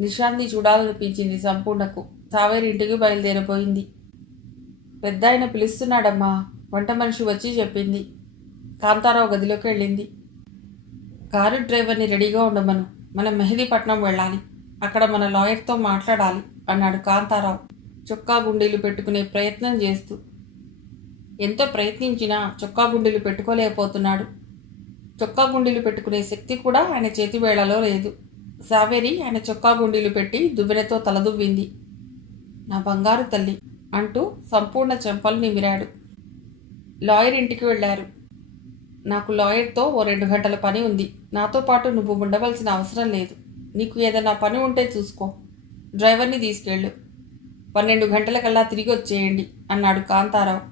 నిషాంత్ని చూడాలనిపించింది సంపూర్ణకు. సావేరి ఇంటికి బయలుదేరిపోయింది. పెద్ద ఆయన పిలుస్తున్నాడమ్మా, వంట మనిషి వచ్చి చెప్పింది. కాంతారావు గదిలోకి వెళ్ళింది. కారు డ్రైవర్ని రెడీగా ఉండమను, మనం మెహదీపట్నం వెళ్ళాలి. అక్కడ మన లాయర్తో మాట్లాడాలి అన్నాడు కాంతారావు చొక్కా గుండీలు పెట్టుకునే ప్రయత్నం చేస్తూ. ఎంతో ప్రయత్నించినా చొక్కా గుండీలు పెట్టుకోలేకపోతున్నాడు. చొక్కా గుండీలు పెట్టుకునే శక్తి కూడా ఆయన చేతివేళ్లలో లేదు. సావేరి ఆయన చొక్కా గుండీలు పెట్టి దువ్వెనతో తలదువ్వింది. నా బంగారు తల్లి అంటూ సంపూర్ణ చెంపలు నిమిరాడు. లాయర్ ఇంటికి వెళ్ళారు. నాకు లాయర్తో ఓ 2 గంటల పని ఉంది. నాతో పాటు నువ్వు ఉండవలసిన అవసరం లేదు. నీకు ఏదైనా పని ఉంటే చూసుకో. డ్రైవర్ని తీసుకెళ్ళు. 12 గంటలకల్లా తిరిగి వచ్చేయండి అన్నాడు కాంతారావు.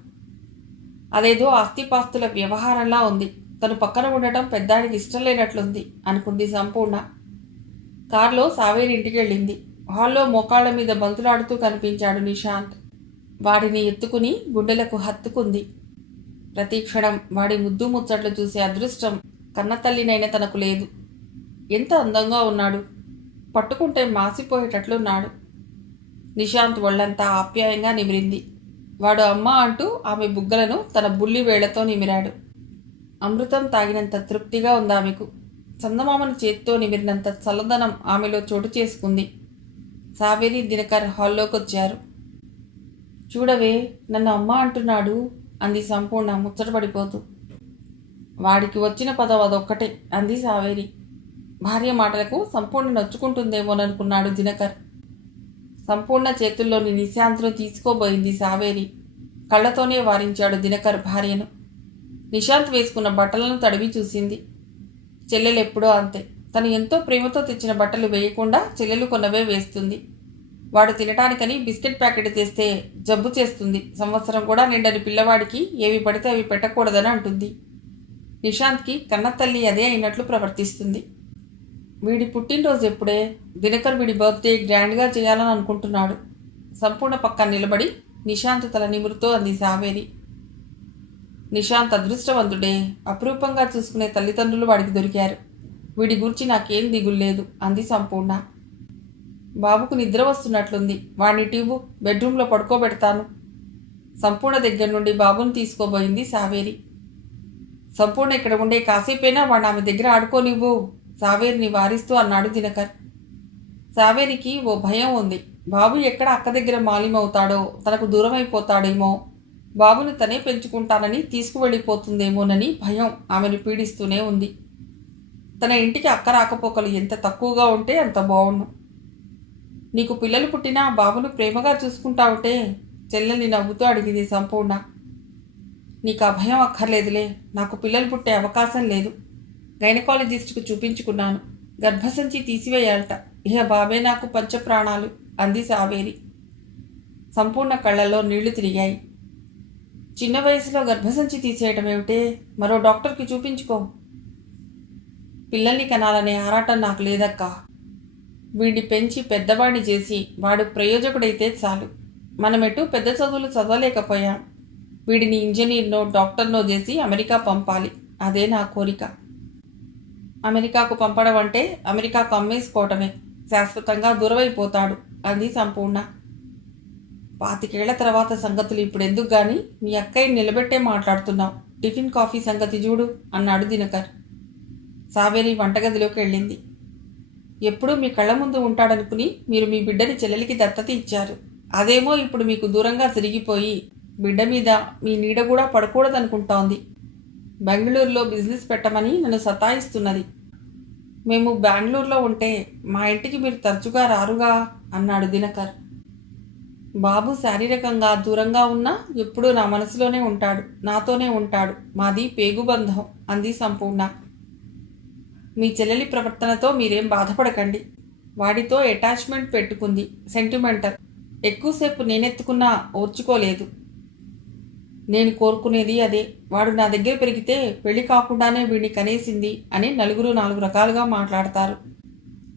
అదేదో ఆస్తిపాస్తుల వ్యవహారంలా ఉంది. తను పక్కన ఉండటం పెద్దానికి ఇష్టం లేనట్లుంది అనుకుంది సంపూర్ణ. కారులో సావేరి ఇంటికి వెళ్ళింది. హాల్లో మోకాళ్ల మీద బంతులాడుతూ కనిపించాడు నిశాంత్. వాడిని ఎత్తుకుని గుండెలకు హత్తుకుంది. ప్రతిక్షణం వాడి ముద్దు ముచ్చట్లు చూసే అదృష్టం కన్నతల్లినైనా తనకు లేదు. ఎంత అందంగా ఉన్నాడు. పట్టుకుంటే మాసిపోయేటట్లున్నాడు. నిశాంత్ ఒళ్ళంతా ఆప్యాయంగా నిమిరింది. వాడు అమ్మ అంటూ ఆమె బుగ్గలను తన బుల్లి వేళ్లతో నిమిరాడు. అమృతం తాగినంత తృప్తిగా ఉందామెకు. చందమామను చేత్తో నిమిరినంత చల్లదనం ఆమెలో చోటు చేసుకుంది. సావేరి దినకర్ హాల్లోకి వచ్చారు. చూడవే, నన్ను అమ్మ అంటున్నాడు అంది సంపూర్ణ ముచ్చటపడిపోతూ. వాడికి వచ్చిన పదం అదొక్కటే అంది సావేరి. భార్య మాటలకు సంపూర్ణ నొచ్చుకుంటుందేమోననుకున్నాడు దినకర్. సంపూర్ణ చేతుల్లోని నిశాంత్ను తీసుకోబోయింది సావేరి. కళ్ళతోనే వారించాడు దినకర్ భార్యను. నిశాంత్ వేసుకున్న బట్టలను తడివి చూసింది. చెల్లెలు ఎప్పుడో అంతే. తను ఎంతో ప్రేమతో తెచ్చిన బట్టలు వేయకుండా చెల్లెలు కొన్నవే వేస్తుంది. వాడు తినటానికని బిస్కెట్ ప్యాకెట్ తెస్తే జబ్బు చేస్తుంది. సంవత్సరం కూడా నిండని పిల్లవాడికి ఏవి పడితే అవి పెట్టకూడదని అంటుంది. నిశాంత్కి కన్నతల్లి అదే అయినట్లు ప్రవర్తిస్తుంది. వీడి పుట్టినరోజు ఎప్పుడే? దినకర్ వీడి బర్త్డే గ్రాండ్గా చేయాలని అనుకుంటున్నాడు. సంపూర్ణ పక్కన నిలబడి నిశాంత్ తల నిమురుతో అంది సావేరి. నిశాంత్ అదృష్టవంతుడే. అపురూపంగా చూసుకునే తల్లిదండ్రులు వాడికి దొరికారు. వీడి గురించి నాకేం దిగుల్లేదు అంది సంపూర్ణ. బాబుకు నిద్ర వస్తున్నట్లుంది. వాడిని ట్యూబు బెడ్రూమ్లో పడుకోబెడతాను. సంపూర్ణ దగ్గర నుండి బాబుని తీసుకోబోయింది సావేరి. సంపూర్ణ ఇక్కడ ఉండే కాసేపైనా వాడు ఆమె దగ్గర ఆడుకోనివ్వు సావేరిని వారిస్తూ అన్నాడు దినకర్. సావేరికి ఓ భయం ఉంది. బాబు ఎక్కడ అక్క దగ్గర మాలిమవుతాడో, తనకు దూరం అయిపోతాడేమో, బాబుని తనే పెంచుకుంటానని తీసుకువెళ్ళిపోతుందేమోనని భయం ఆమెను పీడిస్తూనే ఉంది. తన ఇంటికి అక్క రాకపోకలు ఎంత తక్కువగా ఉంటే అంత బావుండు. నీకు పిల్లలు పుట్టినా బాబును ప్రేమగా చూసుకుంటావుటే చెల్లెల్ని నవ్వుతూ అడిగింది సంపూర్ణ. నీకు ఆ భయం అక్కర్లేదులే. నాకు పిల్లలు పుట్టే అవకాశం లేదు. గైనకాలజిస్ట్కు చూపించుకున్నాను. గర్భసంచి తీసివేయాలట. ఇహ బాబే నాకు పంచప్రాణాలు అంది సావేరి. సంపూర్ణ కళ్ళల్లో నీళ్లు తిరిగాయి. చిన్న వయసులో గర్భసంచి తీసేయటం ఏమిటే? మరో డాక్టర్కి చూపించుకో. పిల్లల్ని కనాలనే ఆరాటం నాకు లేదక్కా. వీడిని పెంచి పెద్దవాడిని చేసి వాడు ప్రయోజకుడైతే చాలు. మనమెటు పెద్ద చదువులు చదవలేకపోయాం. వీడిని ఇంజనీర్నో డాక్టర్నో చేసి అమెరికా పంపాలి. అదే నా కోరిక. అమెరికాకు పంపడం అంటే అమెరికాకు అమ్మేసుకోవటమే. శాశ్వతంగా దూరమైపోతాడు అంది సంపూర్ణ. 25 ఏళ్ల తర్వాత సంగతులు ఇప్పుడెందుకు గాని మీ అక్కయ్యని నిలబెట్టే మాట్లాడుతున్నావు. టిఫిన్ కాఫీ సంగతి చూడు అన్నాడు దినకర్. సావేరి వంటగదిలోకి వెళ్ళింది. ఎప్పుడూ మీ కళ్ళ ముందు ఉంటాడనుకుని మీరు మీ బిడ్డని చెల్లెలికి దత్తత ఇచ్చారు. అదేమో ఇప్పుడు మీకు దూరంగా తిరిగిపోయి బిడ్డ మీద మీ నీడ కూడా పడకూడదనుకుంటోంది. బెంగళూరులో బిజినెస్ పెట్టమని నన్ను సతాయిస్తున్నది. మేము బెంగళూరులో ఉంటే మా ఇంటికి మీరు తరచుగా రారుగా అన్నాడు దినకర్. బాబు శారీరకంగా దూరంగా ఉన్నా ఎప్పుడూ నా మనసులోనే ఉంటాడు, నాతోనే ఉంటాడు. మాది పేగుబంధం అంది సంపూర్ణ. మీ చెల్లెలి ప్రవర్తనతో మీరేం బాధపడకండి. వాడితో అటాచ్మెంట్ పెట్టుకుంది, సెంటిమెంటల్. ఎక్కువసేపు నేనెత్తుకున్నా ఓర్చుకోలేదు. నేను కోరుకునేది అదే. వాడు నా దగ్గర పెరిగితే పెళ్లి కాకుండానే వీడిని కనేసింది అని నలుగురు 4 రకాలుగా మాట్లాడతారు.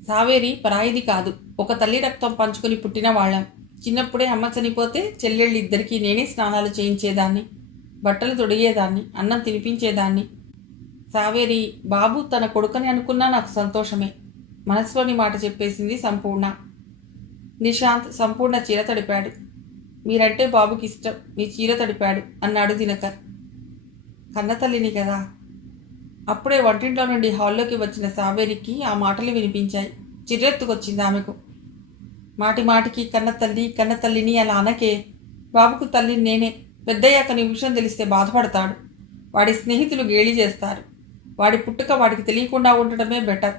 సావేరి పరాయిది కాదు. ఒక తల్లి రక్తం పంచుకొని పుట్టిన వాళ్ళం. చిన్నప్పుడే అమ్మ చనిపోతే చెల్లెళ్ళిద్దరికీ నేనే స్నానాలు చేయించేదాన్ని, బట్టలు తొడిగేదాన్ని, అన్నం తినిపించేదాన్ని. సావేరి బాబు తన కొడుకని అనుకున్నా నాకు సంతోషమే. మనసులోని మాట చెప్పేసింది సంపూర్ణ. నిశాంత్ సంపూర్ణ చీర తడిపాడు. మీరంటే బాబుకి ఇష్టం, మీ చీర తడిపాడు అన్నాడు దినకర్. కన్నతల్లిని కదా. అప్పుడే వంటింట్లో నుండి హాల్లోకి వచ్చిన సావేరికి ఆ మాటలు వినిపించాయి. చిర్రెత్తుకొచ్చింది ఆమెకు. మాటి మాటికి కన్నతల్లి కన్నతల్లిని అలా అనకే. బాబుకు తల్లిని నేనే. పెద్దయ్యాక నీ విషయం తెలిస్తే బాధపడతాడు. వాడి స్నేహితులు గేలి చేస్తారు. వాడి పుట్టుక వాడికి తెలియకుండా ఉండటమే బెటర్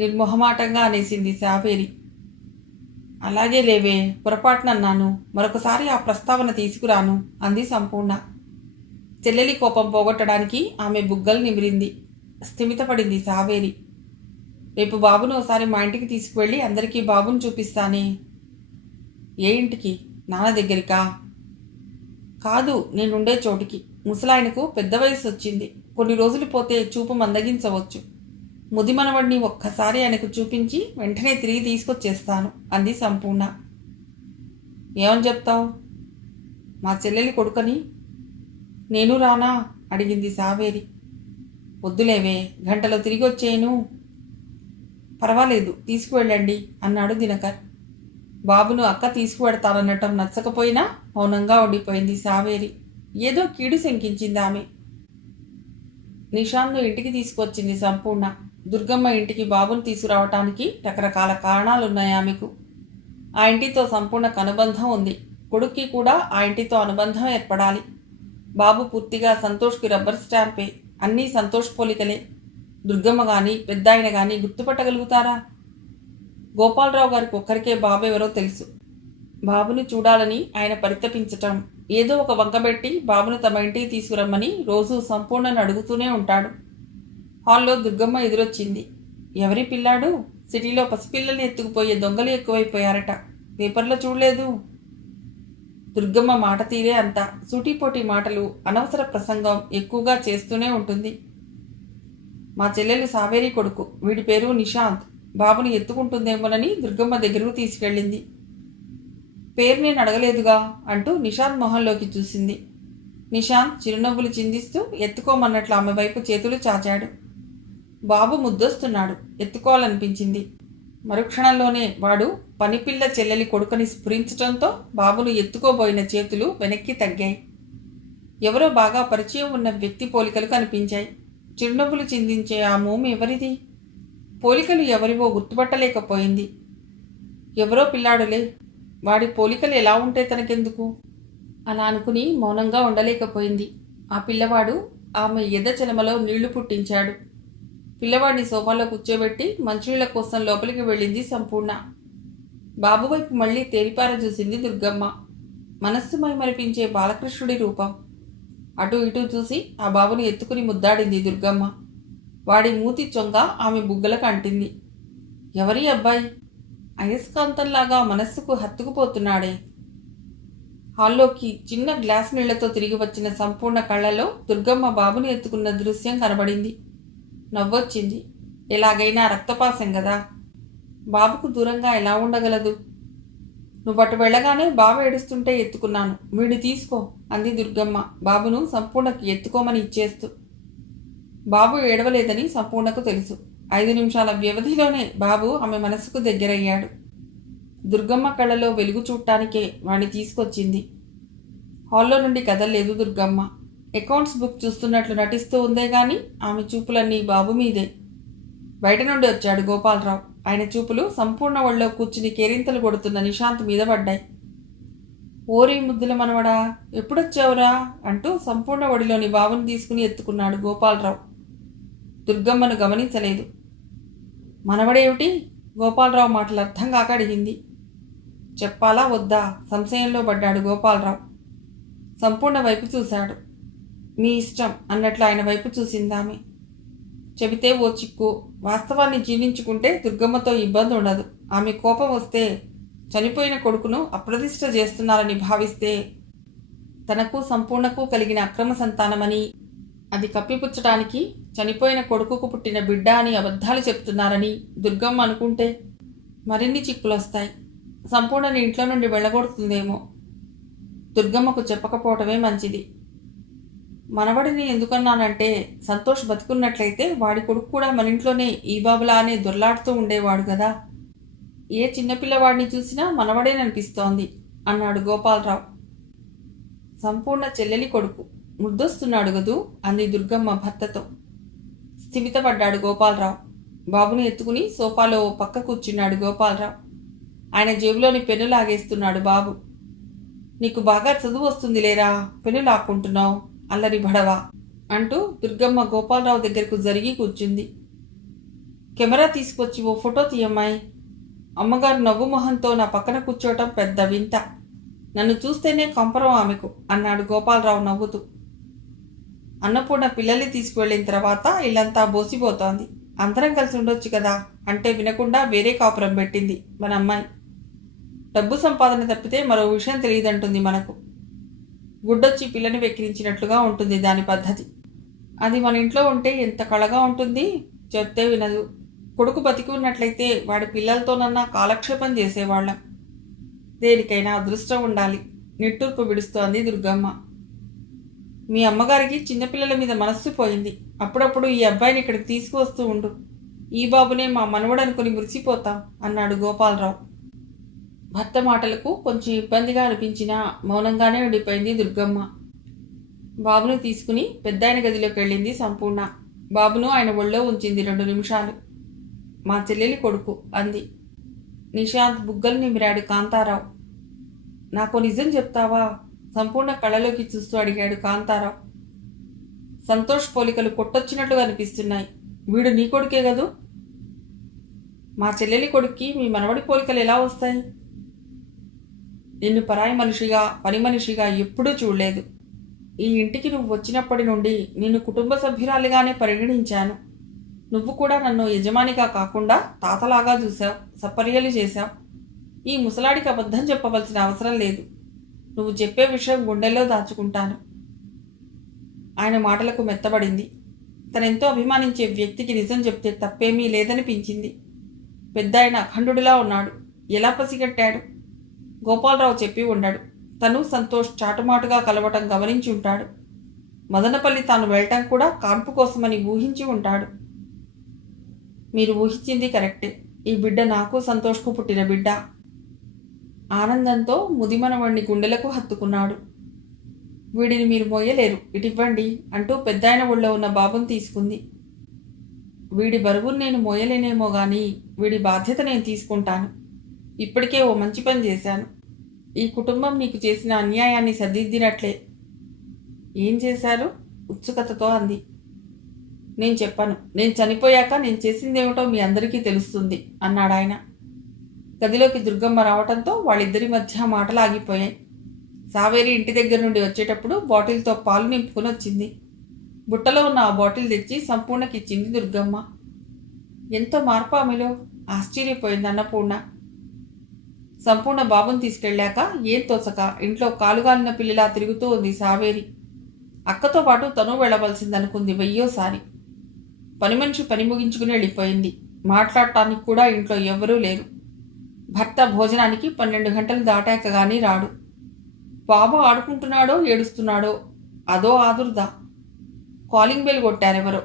నిర్మొహమాటంగా అనేసింది సావేరి. అలాగే లేవే, పొరపాటునన్నాను. మరొకసారి ఆ ప్రస్తావన తీసుకురాను అంది సంపూర్ణ. చెల్లెలి కోపం పోగొట్టడానికి ఆమె బుగ్గలు నిమిరింది. స్థిమితపడింది సావేరి. రేపు బాబును ఒకసారి మా ఇంటికి తీసుకువెళ్ళి అందరికీ బాబును చూపిస్తానే. ఏ ఇంటికి? నాన్న దగ్గరికా? కాదు, నేనుండే చోటికి. ముసలాయనకు పెద్ద వయసు వచ్చింది. కొన్ని రోజులు పోతే చూపు మందగించవచ్చు. ముదిమనవడిని ఒక్కసారి ఆయనకు చూపించి వెంటనే తిరిగి తీసుకొచ్చేస్తాను అంది సంపూర్ణ. ఏమని చెప్తావు? మా చెల్లెలి కొడుకని. నేను రానా అడిగింది సావేరి. వద్దులేవే, గంటలో తిరిగి వచ్చేయను. పర్వాలేదు, తీసుకువెళ్ళండి అన్నాడు దినకర్. బాబును అక్క తీసుకువెడతానన్నటం నచ్చకపోయినా మౌనంగా ఉండిపోయింది సావేరి. ఏదో కీడు శంకించింది ఆమె. నిషాంత్ను ఇంటికి తీసుకొచ్చింది సంపూర్ణ. దుర్గమ్మ ఇంటికి బాబును తీసుకురావటానికి రకరకాల కారణాలున్నాయి ఆమెకు. ఆ ఇంటితో సంపూర్ణకు అనుబంధం ఉంది. కొడుక్కి కూడా ఆ ఇంటితో అనుబంధం ఏర్పడాలి. బాబు పూర్తిగా సంతోష్కి రబ్బర్ స్టాంపే. అన్నీ సంతోష్ పోలికలే. దుర్గమ్మ కానీ పెద్ద ఆయన కానీ గుర్తుపట్టగలుగుతారా? గోపాలరావు గారికి ఒక్కరికే బాబు ఎవరో తెలుసు. బాబుని చూడాలని ఆయన పరితపించటం, ఏదో ఒక వంకబెట్టి బాబును తమ ఇంటికి తీసుకురమ్మని రోజూ సంపూర్ణను అడుగుతూనే ఉంటాడు. హాల్లో దుర్గమ్మ ఎదురొచ్చింది. ఎవరి పిల్లాడు? సిటీలో పసిపిల్లల్ని ఎత్తుకుపోయే దొంగలు ఎక్కువైపోయారట. పేపర్లో చూడలేదు? దుర్గమ్మ మాట తీరే అంత. సూటిపోటి మాటలు, అనవసర ప్రసంగం ఎక్కువగా చేస్తూనే ఉంటుంది. మా చెల్లెలు సావేరి కొడుకు. వీడి పేరు నిశాంత్. బాబుని ఎత్తుకుంటుందేమోనని దుర్గమ్మ దగ్గరకు తీసుకెళ్ళింది. పేరు నేను అడగలేదుగా అంటూ నిశాంత్ మొహంలోకి చూసింది. నిశాంత్ చిరునవ్వులు చిందిస్తూ ఎత్తుకోమన్నట్లు ఆమె వైపు చేతులు చాచాడు. బాబు ముద్దొస్తున్నాడు. ఎత్తుకోవాలనిపించింది. మరుక్షణంలోనే వాడు పనిపిల్ల చెల్లెలి కొడుకుని స్ఫురించటంతో బాబును ఎత్తుకోబోయిన చేతులు వెనక్కి తగ్గాయి. ఎవరో బాగా పరిచయం ఉన్న వ్యక్తి పోలికలు కనిపించాయి. చిరునవ్వులు చిందించే ఆ మోము ఎవరిది? పోలికలు ఎవరివో గుర్తుపట్టలేకపోయింది. ఎవరో పిల్లాడులే, వాడి పోలికలు ఎలా ఉంటే తనకెందుకు అలా అనుకుని మౌనంగా ఉండలేకపోయింది. ఆ పిల్లవాడు ఆమె ఎదచలమలో నీళ్లు పుట్టించాడు. పిల్లవాడిని సోఫాలో కూర్చోబెట్టి మంచినీళ్ల కోసం లోపలికి వెళ్ళింది సంపూర్ణ. బాబు వైపు మళ్లీ తేరిపార చూసింది దుర్గమ్మ. మనస్సు మైమరిపించే బాలకృష్ణుడి రూపం. అటు ఇటు చూసి ఆ బాబును ఎత్తుకుని ముద్దాడింది దుర్గమ్మ. వాడి మూతి చొంగ ఆమె బుగ్గలకు అంటింది. ఎవరి అబ్బాయి? అయస్కాంతంలాగా మనస్సుకు హత్తుకుపోతున్నాడే. హాల్లోకి చిన్న గ్లాస్ నీళ్లతో తిరిగి వచ్చిన సంపూర్ణ కళ్ళలో దుర్గమ్మ బాబుని ఎత్తుకున్న దృశ్యం కనబడింది. నవ్వొచ్చింది. ఎలాగైనా రక్తపాసం కదా, బాబుకు దూరంగా ఎలా ఉండగలదు? నువ్వటు వెళ్ళగానే బాబు ఏడుస్తుంటే ఎత్తుకున్నాను. వీడిని తీసుకో అంది దుర్గమ్మ బాబును సంపూర్ణకి ఎత్తుకోమని ఇచ్చేస్తూ. బాబు ఏడవలేదని సంపూర్ణకు తెలుసు. 5 నిమిషాల వ్యవధిలోనే బాబు ఆమె మనసుకు దగ్గరయ్యాడు. దుర్గమ్మ కళ్ళలో వెలుగు చూడటానికే వాణ్ణి తీసుకొచ్చింది. హాల్లో నుండి కదల్లేదు దుర్గమ్మ. అకౌంట్స్ బుక్ చూస్తున్నట్లు నటిస్తూ ఉందే గాని ఆమె చూపులన్నీ బాబు మీదే. బయట నుండి వచ్చాడు గోపాలరావు. ఆయన చూపులు సంపూర్ణ ఒళ్ళో కూర్చుని కేరింతలు కొడుతున్న నిశాంత్ మీద పడ్డాయి. ఓరి ముద్దుల మనవడా, ఎప్పుడొచ్చావురా అంటూ సంపూర్ణ ఒడిలోని బాబుని తీసుకుని ఎత్తుకున్నాడు గోపాలరావు. దుర్గమ్మను గమనించలేదు. మనవడేమిటి? గోపాలరావు మాటలు అర్థం కాక అడిగింది. చెప్పాలా వద్దా సంశయంలో పడ్డాడు గోపాలరావు. సంపూర్ణ వైపు చూశాడు. మీ ఇష్టం అన్నట్లు ఆయన వైపు చూసిందామె. చెబితే ఓ చిక్కు. వాస్తవాన్ని జీర్ణించుకుంటే దుర్గమ్మతో ఇబ్బంది ఉండదు. ఆమె కోపం వస్తే చనిపోయిన కొడుకును అప్రతిష్ఠ చేస్తున్నారని భావిస్తే తనకు సంపూర్ణకు కలిగిన అక్రమ సంతానమని, అది కప్పిపుచ్చడానికి చనిపోయిన కొడుకుకు పుట్టిన బిడ్డ అని అబద్ధాలు చెప్తున్నారని దుర్గమ్మ అనుకుంటే మరిన్ని చిక్కులొస్తాయి. సంపూర్ణని ఇంట్లో నుండి వెళ్ళగొడుతుందేమో. దుర్గమ్మకు చెప్పకపోవటమే మంచిది. మనవడిని ఎందుకన్నానంటే సంతోష్ బతుకున్నట్లయితే వాడి కొడుకు కూడా మన ఇంట్లోనే ఈ బాబులా అని దొర్లాడుతూ ఉండేవాడు కదా. ఏ చిన్నపిల్లవాడిని చూసినా మనవడేననిపిస్తోంది అన్నాడు గోపాలరావు. సంపూర్ణ చెల్లెలి కొడుకు, ముద్దొస్తున్నాడు గదూ అంది దుర్గమ్మ భర్తతో. స్థిమితపడ్డాడు గోపాలరావు. బాబుని ఎత్తుకుని సోఫాలో పక్క కూర్చున్నాడు గోపాలరావు. ఆయన జేబులోని పెన్ను లాగేస్తున్నాడు బాబు. నీకు బాగా చదువు వస్తుంది లేరా, పెన్ను లాక్కుంటున్నావు, అల్లరి భడవా అంటూ దుర్గమ్మ గోపాలరావు దగ్గరకు జరిగి కూర్చుంది. కెమెరా తీసుకొచ్చి ఓ ఫోటో తీయమ్మాయి. అమ్మగారు నవ్వు మొహంతో నా పక్కన కూర్చోవటం పెద్ద వింత. నన్ను చూస్తేనే కంపరం ఆమెకు అన్నాడు గోపాలరావు నవ్వుతూ. అన్నపూర్ణ పిల్లల్ని తీసుకువెళ్ళిన తర్వాత ఇల్లంతా బోసిపోతోంది. అందరం కలిసి ఉండొచ్చు కదా అంటే వినకుండా వేరే కాపురం పెట్టింది మన అమ్మాయి. డబ్బు సంపాదన తప్పితే మరో విషయం తెలియదంటుంది మనకు. గుడ్డొచ్చి పిల్లని వెక్కిరించినట్లుగా ఉంటుంది దాని పద్ధతి. అది మన ఇంట్లో ఉంటే ఎంత కళగా ఉంటుంది, చెప్తే వినదు. కొడుకు బతికి ఉన్నట్లయితే వాడి పిల్లలతోనన్నా కాలక్షేపం చేసేవాళ్ళం. దేనికైనా అదృష్టం ఉండాలి, నిట్టూర్పు విడుస్తోంది దుర్గమ్మ. మీ అమ్మగారికి చిన్నపిల్లల మీద మనస్సు పోయింది. అప్పుడప్పుడు ఈ అబ్బాయిని ఇక్కడికి తీసుకువస్తూ ఉండు. ఈ బాబునే మా మనవడు అనుకుని మురిసిపోతాం అన్నాడు గోపాలరావు. భర్త మాటలకు కొంచెం ఇబ్బందిగా అనిపించినా మౌనంగానే ఉండిపోయింది దుర్గమ్మ. బాబును తీసుకుని పెద్దాయన గదిలోకి వెళ్ళింది సంపూర్ణ. బాబును ఆయన ఒళ్ళో ఉంచింది 2 నిమిషాలు. మా చెల్లెలి కొడుకు అంది. నిశాంత్ బుగ్గలు నిమిరాడు కాంతారావు. నాకు నిజం చెప్తావా? సంపూర్ణ కళ్ళలోకి చూస్తూ అడిగాడు కాంతారావు. సంతోష్ పోలికలు కొట్టొచ్చినట్లుగా అనిపిస్తున్నాయి. వీడు నీ కొడుకే కదూ? మా చెల్లెలి కొడుక్కి మీ మనవడి పోలికలు ఎలా వస్తాయి? నిన్ను పరాయి మనిషిగా, పని మనిషిగా ఎప్పుడూ చూడలేదు. ఈ ఇంటికి నువ్వు వచ్చినప్పటి నుండి నిన్ను కుటుంబ సభ్యురాలిగానే పరిగణించాను. నువ్వు కూడా నన్ను యజమానిగా కాకుండా తాతలాగా చూశావు, సపర్యలు చేశావు. ఈ ముసలాడికి అబద్ధం చెప్పవలసిన అవసరం లేదు. నువ్వు చెప్పే విషయం గుండెల్లో దాచుకుంటాను. ఆయన మాటలకు మెత్తబడింది. తనెంతో అభిమానించే వ్యక్తికి నిజం చెప్తే తప్పేమీ లేదనిపించింది. పెద్దాయన అఖండుడిలా ఉన్నాడు. ఎలా పసిగట్టాడు? గోపాలరావు చెప్పి ఉండాడు. తను సంతోష్ చాటుమాటుగా కలవటం గమనించి ఉంటాడు. మదనపల్లి తాను వెళ్ళటం కూడా కాన్పు కోసమని ఊహించి ఉంటాడు. మీరు ఊహించింది కరెక్టే. ఈ బిడ్డ నాకు సంతోష్కు పుట్టిన బిడ్డ. ఆనందంతో ముదిమనవాణ్ణి గుండెలకు హత్తుకున్నాడు. వీడిని మీరు మోయలేరు, ఇటివ్వండి అంటూ పెద్దాయన ఒళ్ళో ఉన్న బాబుని తీసుకుంది. వీడి బరువును నేను మోయలేనేమో గాని వీడి బాధ్యత నేను తీసుకుంటాను. ఇప్పటికే ఓ మంచి పని చేశాను. ఈ కుటుంబం నీకు చేసిన అన్యాయాన్ని సరిదిద్దినట్లే. ఏం చేశారు? ఉత్సుకతతో అంది. నేను చెప్పను. నేను చనిపోయాక నేను చేసిందేమిటో మీ అందరికీ తెలుస్తుంది అన్నాడు ఆయన. గదిలోకి దుర్గమ్మ రావటంతో వాళ్ళిద్దరి మధ్య మాటలు ఆగిపోయాయి. సావేరి ఇంటి దగ్గర నుండి వచ్చేటప్పుడు బాటిల్తో పాలు నింపుకొని వచ్చింది. బుట్టలో ఉన్న ఆ బాటిల్ తెచ్చి సంపూర్ణకి ఇచ్చింది దుర్గమ్మ. ఎంతో మార్పు ఆమెలో, ఆశ్చర్యపోయింది అన్నపూర్ణ. సంపూర్ణ బాబుని తీసుకెళ్ళాక ఏం తోచక ఇంట్లో కాలుగాలిన పిల్లిలా తిరుగుతూ ఉంది సావేరి. అక్కతో పాటు తను వెళ్ళవలసిందనుకుంది 1000సారి. పని మనిషి పని ముగించుకుని వెళ్ళిపోయింది. మాట్లాడటానికి కూడా ఇంట్లో ఎవరూ లేరు. భర్త భోజనానికి 12 గంటలు దాటాక కానీ రాడు. బాబు ఆడుకుంటున్నాడో ఏడుస్తున్నాడో అదో ఆదుర్దా. Calling bell కొట్టారెవరో.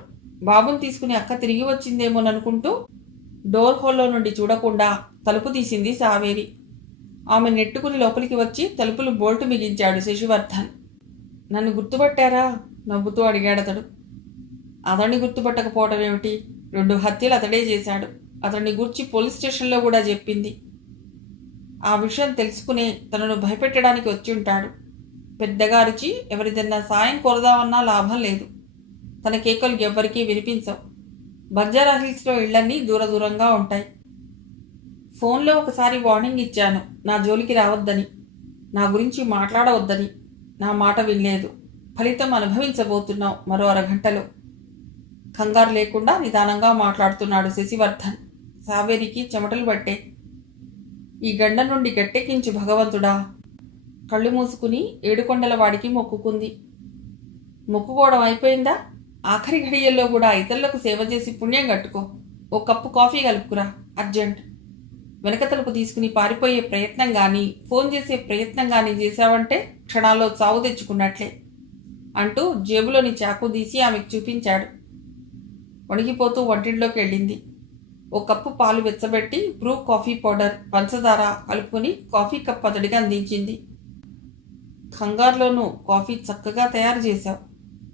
బాబుని తీసుకుని అక్క తిరిగి వచ్చిందేమోననుకుంటూ డోర్ హోల్లో నుండి చూడకుండా తలుపు తీసింది సావేరి. ఆమె నెట్టుకుని లోపలికి వచ్చి తలుపులు బోల్టు మిగించాడు శశివర్ధన్. నన్ను గుర్తుపట్టారా? నవ్వుతూ అడిగాడతడు. అతన్ని గుర్తుపట్టకపోవడం ఏమిటి? 2 హత్యలు అతడే చేశాడు. అతన్ని గూర్చి పోలీస్ స్టేషన్లో కూడా చెప్పింది. ఆ విషయం తెలుసుకునే తనను భయపెట్టడానికి వచ్చి ఉంటాడు. పెద్దగా అరిచి ఎవరిదన్నా సాయం కోరదామన్నా లాభం లేదు. తన కేకలు ఎవ్వరికీ వినిపించవు. బంజారా హిల్స్లో ఇళ్లన్నీ దూరంగా ఉంటాయి. ఫోన్లో ఒకసారి వార్నింగ్ ఇచ్చాను, నా జోలికి రావద్దని, నా గురించి మాట్లాడవద్దని. నా మాట వినలేదు. ఫలితం అనుభవించబోతున్నావు మరో 1/2 గంటలో. కంగారు లేకుండా నిదానంగా మాట్లాడుతున్నాడు శశివర్ధన్. సావేరికి చెమటలు పట్టే. ఈ గండ నుండి గట్టెక్కించు భగవంతుడా. కళ్ళు మూసుకుని ఏడుకొండల వాడికి మొక్కుకుంది. మొక్కుకోవడం అయిపోయిందా? ఆఖరి ఘడియల్లో కూడా ఇతరులకు సేవ చేసి పుణ్యం కట్టుకో. ఓ కప్పు కాఫీ కలుపుకురా, అర్జెంట్. వెనక తలుపు తీసుకుని పారిపోయే ప్రయత్నం కానీ, ఫోన్ చేసే ప్రయత్నం కానీ చేశావంటే క్షణాల్లో చావు తెచ్చుకున్నట్లే. అంటూ జేబులోని చాకు తీసి ఆమెకు చూపించాడు. వణికిపోతూ వంటింట్లోకి వెళ్ళింది. ఓ కప్పు పాలు వెచ్చబెట్టి బ్రూ కాఫీ పౌడర్, పంచదార కలుపుకొని కాఫీ కప్ అతడికి అందించింది. కంగారులోనూ కాఫీ చక్కగా తయారు చేశావు,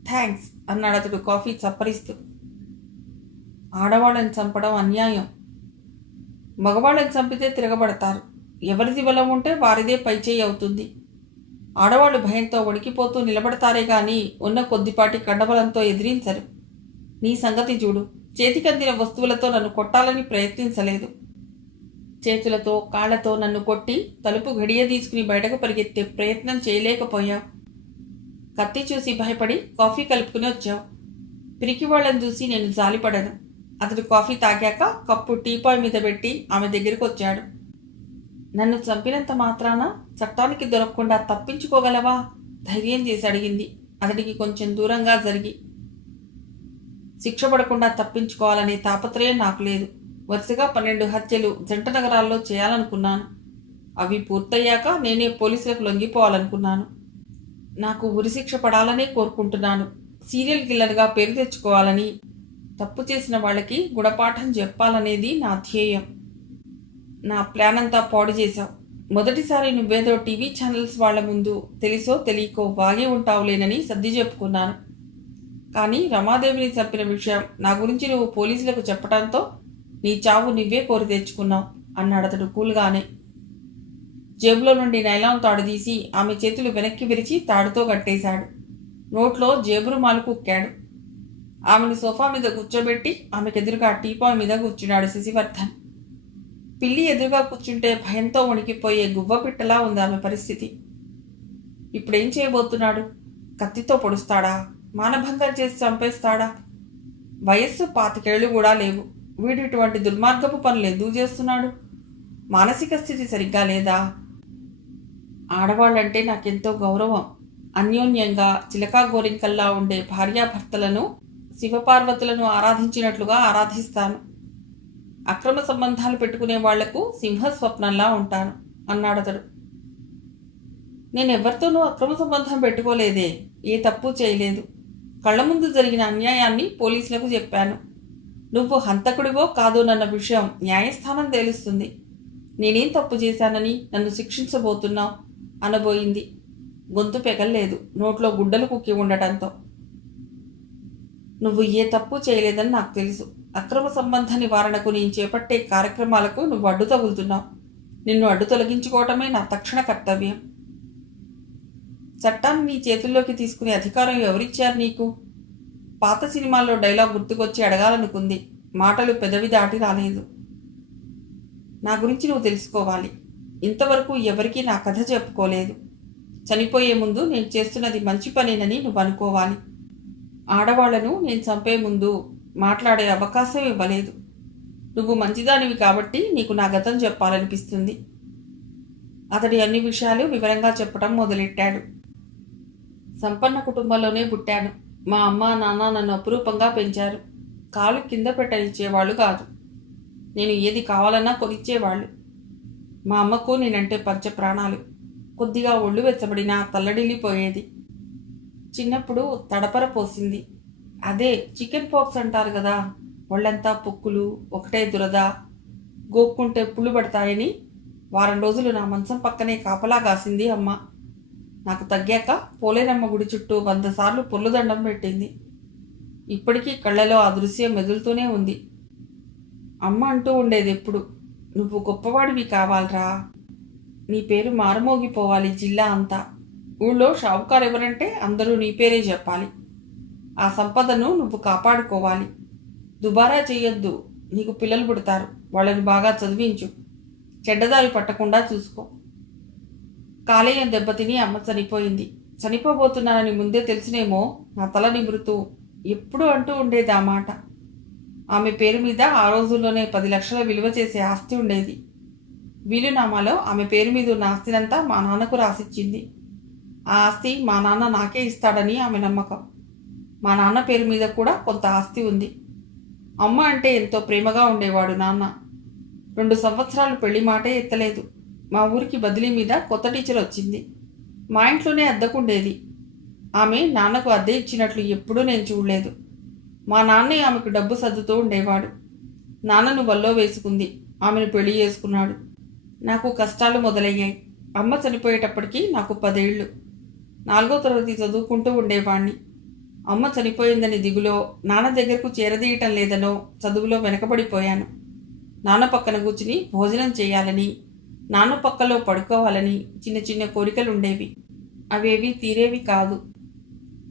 థ్యాంక్స్ అన్నాడు అతడు కాఫీ చప్పరిస్తూ. ఆడవాళ్ళని చంపడం అన్యాయం. మగవాళ్ళని చంపితే తిరగబడతారు. ఎవరిది బలం ఉంటే వారిదే పైచేయి అవుతుంది. ఆడవాళ్ళు భయంతో వణికిపోతూ నిలబడతారే గాని ఉన్న కొద్దిపాటి కండబలంతో ఎదిరించరు. నీ సంగతి చూడు, చేతికందిన వస్తువులతో నన్ను కొట్టాలని ప్రయత్నించలేదు. చేతులతో కాళ్లతో నన్ను కొట్టి తలుపు గడియ తీసుకుని బయటకు పరిగెత్తే ప్రయత్నం చేయలేకపోయావు. కత్తి చూసి భయపడి కాఫీ కలుపుకుని వచ్చావు. పిరికి వాళ్ళని చూసి నేను జాలిపడను. అతడు కాఫీ తాగాక కప్పు టీపాయ్ మీద పెట్టి ఆమె దగ్గరికి వచ్చాడు. నన్ను చంపినంత మాత్రాన చట్టానికి దొరకకుండా తప్పించుకోగలవా? ధైర్యం చేసి అడిగింది అతడికి కొంచెం దూరంగా జరిగి. శిక్ష పడకుండా తప్పించుకోవాలనే తాపత్రయం నాకు లేదు. వరుసగా 12 హత్యలు జంట నగరాల్లో చేయాలనుకున్నాను. అవి పూర్తయ్యాక నేనే పోలీసులకు లొంగిపోవాలనుకున్నాను. నాకు ఉరిశిక్ష పడాలనే కోరుకుంటున్నాను. సీరియల్ కిల్లర్గా పేరు తెచ్చుకోవాలని, తప్పు చేసిన వాళ్ళకి గుణపాఠం చెప్పాలనేది నా ధ్యేయం. నా ప్లాన్ అంతా పాడు చేశావు. మొదటిసారి నువ్వేదో టీవీ ఛానల్స్ వాళ్ల ముందు తెలుసో తెలియకో వాగి ఉంటావులేనని సర్ది చెప్పుకున్నాను. కానీ రమాదేవిని చంపిన విషయం నా గురించి నువ్వు పోలీసులకు చెప్పడంతో నీ చావు నువ్వే కోరి తెచ్చుకున్నావు అన్నాడు అతడు కూల్గానే. జేబులో నుండి నైలాన్ తాడు తీసి ఆమె చేతులు వెనక్కి విరిచి తాడుతో కట్టేశాడు. నోట్లో జేబురుమాలు కుక్కాడు. ఆమెను సోఫా మీద కూర్చోబెట్టి ఆమెకెదురుగా టీపాయ్ మీద కూర్చున్నాడు శశివర్ధన్. పిల్లి ఎదురుగా కూర్చుంటే భయంతో వణికిపోయే గువ్వపిట్టలా ఉంది ఆమె పరిస్థితి. ఇప్పుడేం చేయబోతున్నాడు? కత్తితో పొడుస్తాడా? మానభంగం చేసి చంపేస్తాడా? వయస్సు 25 కూడా లేవు. వీడు ఇటువంటి దుర్మార్గపు పనులు ఎందుకు చేస్తున్నాడు? మానసిక స్థితి సరిగ్గా లేదా? ఆడవాళ్ళంటే నాకెంతో గౌరవం. అన్యోన్యంగా చిలకా గోరింకల్లా ఉండే భార్యాభర్తలను, శివపార్వతులను ఆరాధించినట్లుగా ఆరాధిస్తాను. అక్రమ సంబంధాలు పెట్టుకునే వాళ్లకు సింహస్వప్నంలా ఉంటాను అన్నాడతడు. నేనెవరితోనూ అక్రమ సంబంధం పెట్టుకోలేదే. ఏ తప్పు చేయలేదు. కళ్ల ముందు జరిగిన అన్యాయాన్ని పోలీసులకు చెప్పాను. నువ్వు హంతకుడివో కాదోనన్న విషయం న్యాయస్థానం తేలుస్తుంది. నేనేం తప్పు చేశానని నన్ను శిక్షించబోతున్నావు అనబోయింది. గొంతు పెగల్లేదు, నోట్లో గుడ్డలు కుక్కి ఉండటంతో. నువ్వు ఏ తప్పు చేయలేదని నాకు తెలుసు. అక్రమ సంబంధ నివారణకు నేను చేపట్టే కార్యక్రమాలకు నువ్వు అడ్డు తగులుతున్నావు. నిన్ను అడ్డు తొలగించుకోవటమే నా తక్షణ కర్తవ్యం. చట్టాన్ని నీ చేతుల్లోకి తీసుకునే అధికారం ఎవరిచ్చారు నీకు? పాత సినిమాల్లో డైలాగ్ గుర్తుకొచ్చి అడగాలనుకుంది. మాటలు పెదవి దాటి రాలేదు. నా గురించి నువ్వు తెలుసుకోవాలి. ఇంతవరకు ఎవరికీ నా కథ చెప్పుకోలేదు. చనిపోయే ముందు నేను చేస్తున్నది మంచి పనేనని నువ్వు అనుకోవాలి. ఆడవాళ్లను నేను చంపే ముందు మాట్లాడే అవకాశం ఇవ్వలేదు. నువ్వు మంచిదానివి కాబట్టి నీకు నా గతం చెప్పాలనిపిస్తుంది. అతడి అన్ని విషయాలు వివరంగా చెప్పడం మొదలెట్టాడు. సంపన్న కుటుంబంలోనే పుట్టాను. మా అమ్మ నాన్న నన్ను అపురూపంగా పెంచారు. కాలు కింద పెట్టనిచ్చేవాళ్ళు కాదు. నేను ఏది కావాలన్నా కొనిచ్చేవాళ్ళు. మా అమ్మకు నేనంటే పంచ ప్రాణాలు. కొద్దిగా ఒళ్ళు వెచ్చబడినా తల్లడిల్లిపోయేది. చిన్నప్పుడు తడపర పోసింది. అదే చికెన్ పాక్స్ అంటారు కదా. ఒళ్ళంతా పొక్కులు, ఒకటే దురద, గోక్కుంటే పుళ్ళు పడతాయని వారం రోజులు నా మంచం పక్కనే కాపలా కాసింది అమ్మ. నాకు తగ్గాక పోలేరమ్మ గుడి చుట్టూ 100 సార్లు పొర్లుదండం పెట్టింది. ఇప్పటికీ కళ్ళలో ఆ దృశ్యం మెదులుతూనే ఉంది. అమ్మ అంటూ ఉండేది ఎప్పుడు, నువ్వు గొప్పవాడివి కావాలరా, నీ పేరు మారుమోగిపోవాలి జిల్లా అంతా. ఊళ్ళో షావుకారు ఎవరంటే అందరూ నీ పేరే చెప్పాలి. ఆ సంపదను నువ్వు కాపాడుకోవాలి. దుబారా చెయ్యొద్దు. నీకు పిల్లలు పుడతారు. వాళ్ళని బాగా చదివించు. చెడ్డదారి పట్టకుండా చూసుకో. కాలేయం దెబ్బతిని అమ్మ చనిపోయింది. చనిపోబోతున్నానని ముందే తెలిసినేమో నా తల నిమురుతూ ఎప్పుడు అంటూ ఉండేది ఆ మాట. ఆమె పేరు మీద ఆ రోజుల్లోనే 10 లక్షల విలువ చేసే ఆస్తి ఉండేది. వీలునామాలో ఆమె పేరు మీద ఉన్న ఆస్తినంతా మా నాన్నకు రాసిచ్చింది. ఆ ఆస్తి మా నాన్న నాకే ఇస్తాడని ఆమె నమ్మకం. మా నాన్న పేరు మీద కూడా కొంత ఆస్తి ఉంది. అమ్మ అంటే ఎంతో ప్రేమగా ఉండేవాడు నాన్న. 2 సంవత్సరాలు పెళ్లి మాటే ఎత్తలేదు. మా ఊరికి బదిలీ మీద కొత్త టీచర్ వచ్చింది. మా ఇంట్లోనే అద్దెకుండేది. ఆమె నాన్నకు అద్దె ఇచ్చినట్లు ఎప్పుడూ నేను చూడలేదు. మా నాన్నే ఆమెకు డబ్బు సర్దుతూ ఉండేవాడు. నాన్నను వల్లో వేసుకుంది. ఆమెను పెళ్లి చేసుకున్నాడు. నాకు కష్టాలు మొదలయ్యాయి. అమ్మ చనిపోయేటప్పటికీ నాకు 10 ఏళ్ళు. 4వ తరగతి చదువుకుంటూ ఉండేవాణ్ణి. అమ్మ చనిపోయిందని దిగులో, నాన్న దగ్గరకు చేరదీయటం లేదనో చదువులో వెనకబడిపోయాను. నాన్న పక్కన కూర్చుని భోజనం చేయాలని, నాన్న పక్కలో పడుకోవాలని చిన్న చిన్న కోరికలుండేవి. అవేవి తీరేవి కాదు.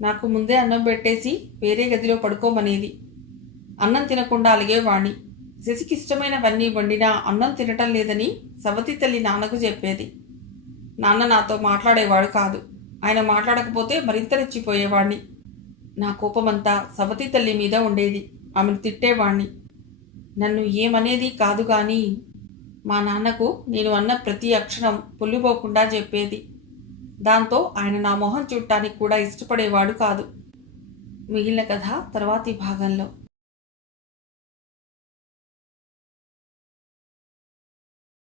నాకు ముందే అన్నం పెట్టేసి వేరే గదిలో పడుకోమనేది. అన్నం తినకుండా అలిగేవాణ్ణి. శశికి ఇష్టమైనవన్నీ వండినా అన్నం తినటం లేదని సవతి తల్లి నాన్నకు చెప్పేది. నాన్న నాతో మాట్లాడేవాడు కాదు. ఆయన మాట్లాడకపోతే మరింత రెచ్చిపోయేవాణ్ణి. నా కోపమంతా సవతి తల్లి మీద ఉండేది. ఆమెను తిట్టేవాణ్ణి. నన్ను ఏమనేది కాదు కానీ మా నాన్నకు నేను అన్న ప్రతి అక్షరం పొల్లుపోకుండా చెప్పేది. దాంతో ఆయన నా మొహం చూడటానికి కూడా ఇష్టపడేవాడు కాదు. మిగిలిన కథ తర్వాతి భాగంలో.